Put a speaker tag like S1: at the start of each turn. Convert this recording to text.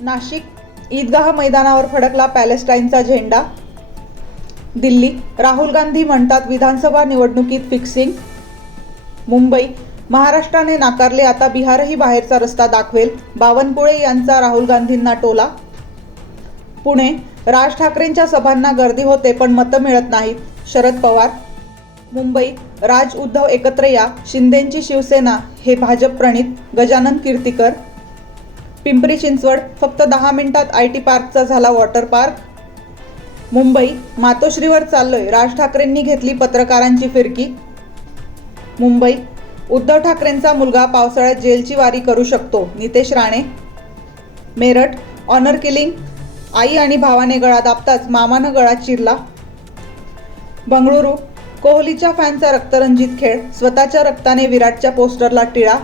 S1: नाशिक ईदगाह मैदानावर फडकला पॅलेस्टाईनचा झेंडा. दिल्ली राहुल गांधी म्हणतात विधानसभा निवडणुकीत फिक्सिंग मुंबई महाराष्ट्राने नाकारले आता बिहारही बाहेरचा रस्ता दाखवेल. बावनकुळे यांचा राहुल गांधींना टोला. पुणे राज ठाकरेंच्या सभांना गर्दी होते पण मतं मिळत नाहीत. शरद पवार. मुंबई राज उद्धव एकत्र या. शिंदेंची शिवसेना हे भाजप प्रणित. गजानन कीर्तीकर. पिंपरी चिंचवड फक्त दहा मिनिटात आय टी पार्कचा झाला वॉटर पार्क. मुंबई मातोश्रीवर चाललोय राज ठाकरेंनी घेतली पत्रकारांची फिरकी. मुंबई उद्धव ठाकरेंचा मुलगा पावसाळ्यात जेलची वारी करू शकतो नितेश राणे. मेरठ ऑनर किलिंग आई आणि भावाने गळा दाबताच मामानं गळा चिरला. बंगळुरू कोहलीच्या फॅनचा रक्तरंजित खेळ स्वतःच्या रक्ताने विराटच्या पोस्टरला टिळा.